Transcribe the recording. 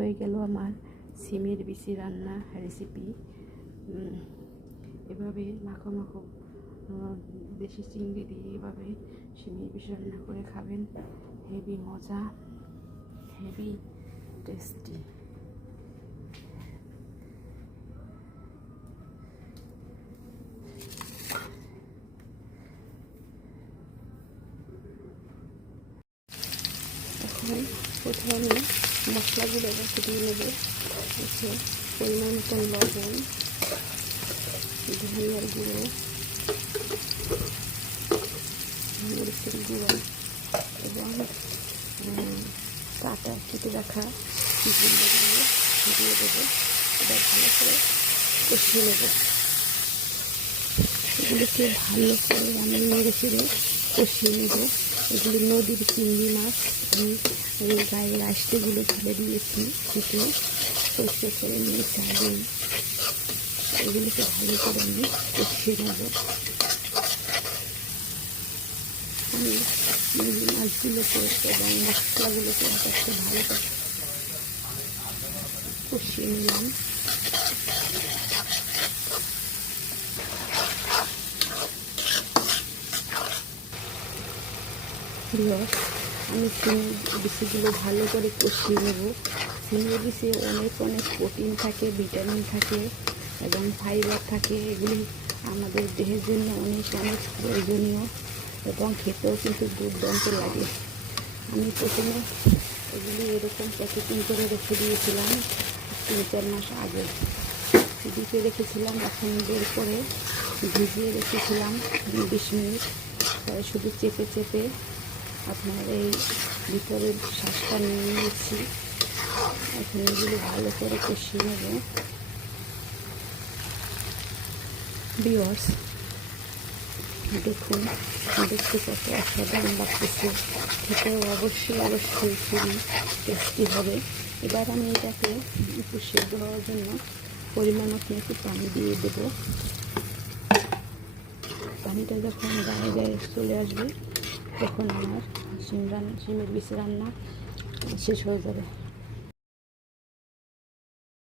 হয়ে গেল আমার সিমের বিচি রান্না রেসিপি এভাবে মাখো মাখো দেশি চিংড়ি দিয়ে এভাবে সিমের বিচি রান্না করে খাবেন। হেভি মজা, হেভি টেস্টি এখন প্রথমে আমি মশলাগুলো দিয়ে নেব। হচ্ছে পরিমাণ মতন লবণ, ধনিয়ার গুঁড়ো, মরিচের গুঁড়ো এবং কাটা কেটে রাখা চিচিগুলো দিয়ে দেবো। এবার ভালো করে কষিয়ে নেব। এগুলোকে ভালো করে আমি চেড়ে কষিয়ে নেব। এগুলি নদীর চিংড়ি মাছ। আমি ওই গায়ের আষ্টেগুলো ফেলে দিয়েছি থেকে সর্ষে করে নিয়ে চালিয়ে এগুলোকে ভালো করে আমি কষিয়ে নেব। আমি চিংড়ি মাছগুলোকে এবং মশলাগুলোকে এক একটা ভালো করে কষিয়ে নিলাম। রস আমি সিমের বিচিগুলো ভালো করে কষিয়ে নেব। সিমের বিচে অনেক অনেক প্রোটিন থাকে, ভিটামিন থাকে এবং ফাইবার থাকে। এগুলি আমাদের দেহের জন্য অনেক অনেক প্রয়োজনীয় এবং খেতেও কিন্তু দুর্দান্ত লাগে। আমি প্রথমে এগুলি এরকম প্যাকেটিং করে রেখে দিয়েছিলাম তিন চার মাস আগে। দিতে রেখেছিলাম, এখন বের করে ভিজিয়ে রেখেছিলাম বিশ মিনিট। শুধু চেপে চেপে আপনার এই ভিতরের শ্বাসটা নিয়ে নিয়েছি। এখন এগুলো ভালো করে কষিয়ে নেব। বিয়র্স দেখুন, দেখতে কত অসাধারণ লাগতেছে। খেতেও অবশ্যই অবশ্যই খুবই টেস্টি হবে। এবার আমি এটাকে একটু সেদ্ধ হওয়ার জন্য পরিমাণ মতো একটু পানি দিয়ে দেবো। পানিটা যখন গায়ে গায়ে চলে আসবে। তখন আমার সিম রান্না সিমের বিচি রান্না শেষ হয়ে যাবে।